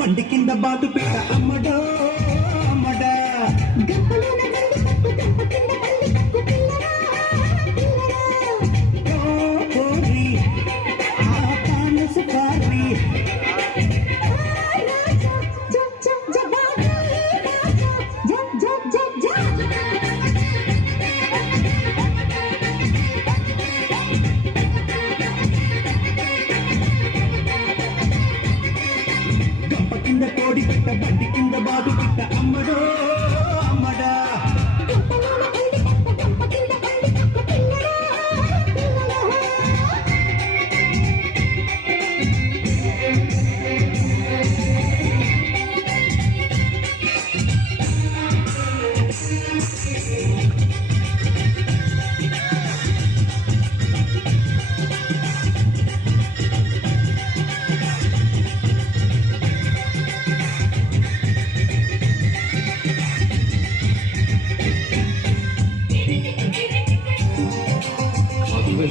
బండి కింద బాదు పెట్ట అమ్మడో అమ్మడా పోరి ఆ పానసు పారి కోడి పెట్ట బండి కింద బాదు పెట్ట అమ్మడో అమ్మడా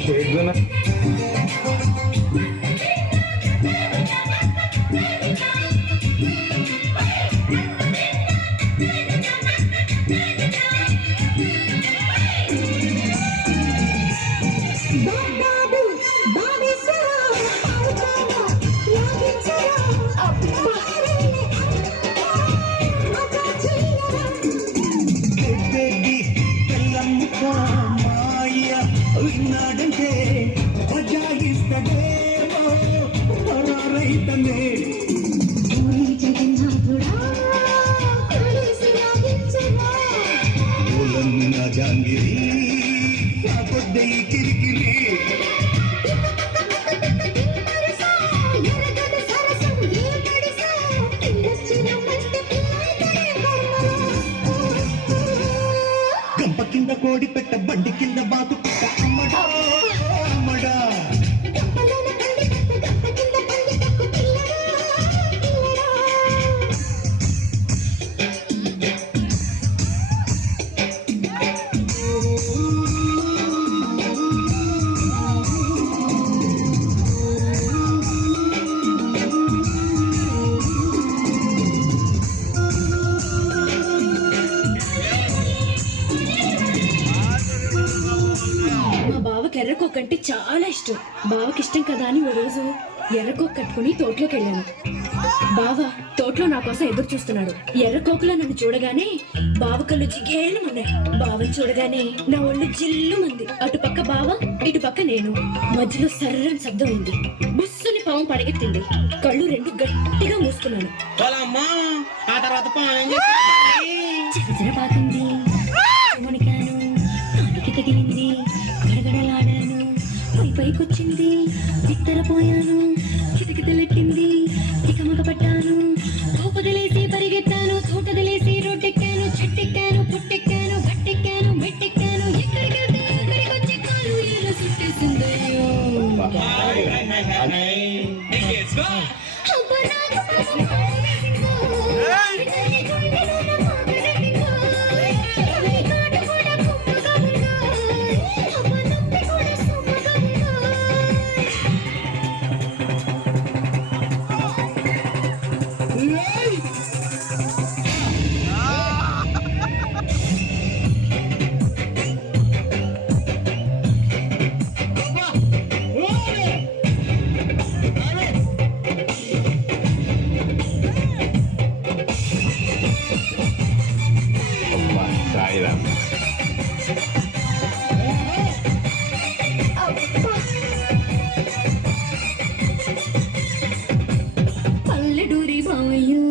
शेड में విన్నాడంటే బజాయిస్తడేమో రైతనే మూలన్న జాంగిరి ఆ పొద్దు కిరికిరి గంప కింద కోడి పెట్ట బండి కింద బాతు పెట్ట అమ్మడా అమ్మడా ఎర్రకొక్క అంటే చాలా ఇష్టం. బావకి ఇష్టం కదా అని ఓ రోజు ఎర్రకొక్క కట్టుకుని తోటలోకి వెళ్ళాను. బావ తోటలో నా కోసం ఎదురు చూస్తున్నాడు. ఎర్రకోకలో నన్ను చూడగానే బావ కళ్ళు జిగేలు ఉన్నాయి. బావని చూడగానే నా ఒళ్ళు జిల్లు మంది. అటుపక్క బావ ఇటుపక్క నేను. మధ్యలో సర్రని శబ్దం అయింది. బుస్సుని పాము పడగెత్తింది. కళ్ళు రెండు గట్టిగా మూసుకున్నాను. చిరచిర పాకింది. మునికాను, కాలికి తగిలింది. గడగడలాడాను, పైకొచ్చింది. తిత్తరపోయాను, కితకితలెట్టింది. తికమక పట్టాను, తోపదిలేసి పరిగెత్తాను. తోటదిలేసి రోడ్డెక్కాను, చెట్టెక్కాను, పుట్టెక్కాను, గట్టెక్కాను, మెట్టెక్కాను. ఎక్కడికెళ్తే అక్కడికొచ్చి కాలు ఇలా చుట్టేసిందయ్యో. పల్లెటూరి బావయ్యో,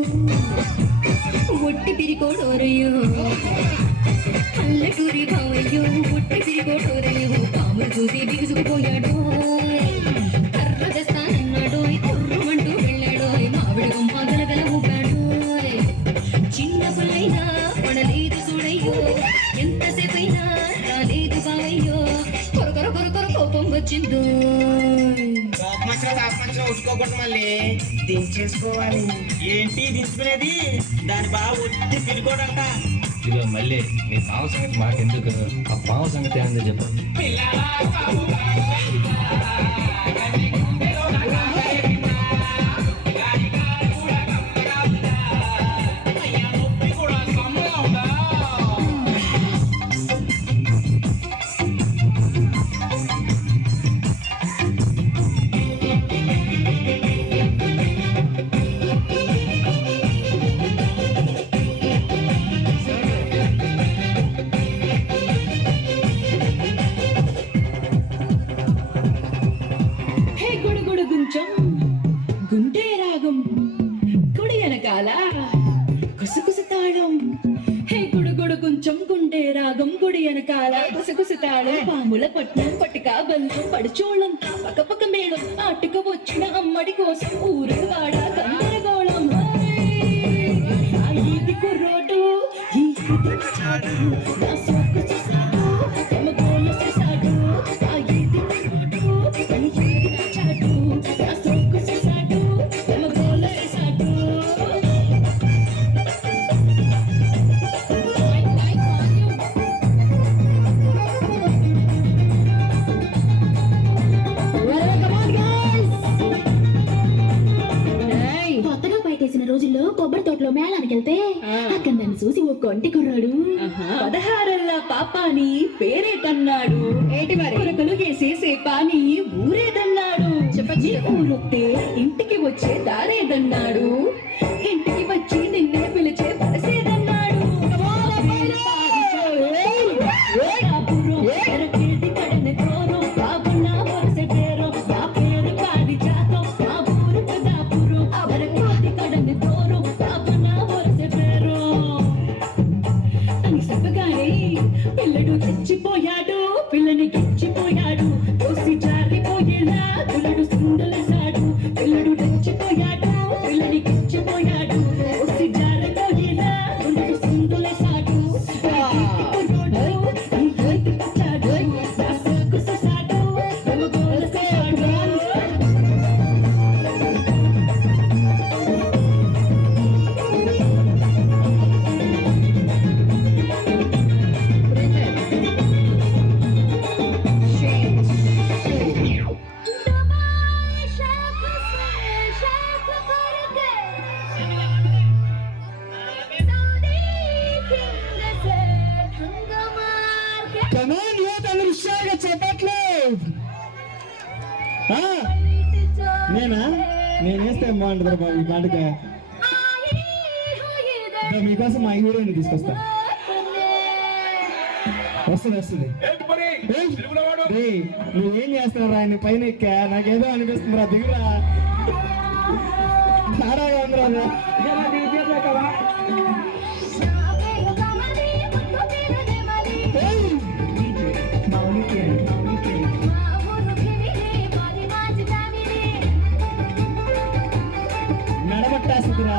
ఒట్టి పిరికోడోరయ్యో. పల్లెటూరి బావయ్యో, ఒట్టి పిరికోడోరయ్యో. పాములు చూసి బిగుసుకుపోయాడో, కర్ర తెస్తానన్నాడో. కుర్రమంటూ వెళ్ళాడో, మామిడి గుమ్మ గలగల ఊపాడో. చిన్న పల్లైనా పడలేదు చూడయ్యో, ఎంతసేపైనా రాలేదు బావయ్యో. కొరకొర కొరకొర కోపం వచ్చిందో. ఉట్టుకోకూడదు, మళ్ళీ దించేసుకోవాలి. ఏంటి దించుకునేది? దాని బాగా ఒట్టి పిలుకోడంట. ఇదిగో మళ్ళీ నీ పాము సంగతి మాకెందుకు? ఆ పాము సంగతి ఏందో చెప్పు. వెనకాల కుసకుసతాళం పాముల పట్నం పట్టుక బల్లం పడుచోళం పక్క మేళం ఆటుక వచ్చిన అమ్మడి కోసం ఊరు వాడ గందరగోళం ఆ ఈది కుర్రోడు ఈ ఈది కుర్రోడు, నా సోకు చేశాడు తమ గోలు చేశాడు ఆ ఈది కుర్రోడు ఈ ఈది చాడు, నా సోకు చేశాడు తమ గోలు చేశాడు. కొత్తగా బయటేసిన రోజుల్లో కొబ్బరి తోటలో మేళానికి వెళ్తే అక్కడ నన్ను చూసి ఓ కొంటి కుర్రాడు 16 పాపాని పేరేటన్నాడు, ఏటి మరి కొరకలు వేసేసే పాని ఊరేదన్నాడు, చెప్పి ఊరొత్తే ఇంటికి వచ్చే దారేదన్నాడు, ఇంటికి వచ్చి నిన్నే పిలిచే పరసేదన్నాడు. ఎరకేది కడని తోరు బాబు నా వరస పేరు, నా పేరు కాది జాతం నా ఊరు పెదాపురు, ఎరకేది కడని తోరు బాబు నా వరస పేరు అని చెప్పగానే పిల్లడు చచ్చిపోయాడు, పిల్లని గిచ్చిపోయాడు, కోసి జారిపోయేలా పిల్లడు సుందలసాడు, పిల్లడు చచ్చిపోయాడు, పిల్లని గిచ్చిపోయాడు, కోసి జారిపోయేలా పిల్లడు సుందలసాడు. కమాన్ యూత్ అందరూ హుషారుగా చెప్పట్లు. నేనా నేను వేస్తే బాగుంటుంది బాబు ఈ పాటగా. మీకోసం మా హీరోయిన్ తీసుకొస్తా. వస్తుంది నువ్వేం చేస్తున్నావు ఆయన పైన ఎక్కా, నాకేదో అనిపిస్తుందిరా, దిగురా తారాగా ఉందిరా. నడబట్టేస్తుందిరా.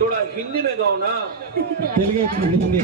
थोड़ा हिंदी में गाओ ना. తెలుగు హిందీ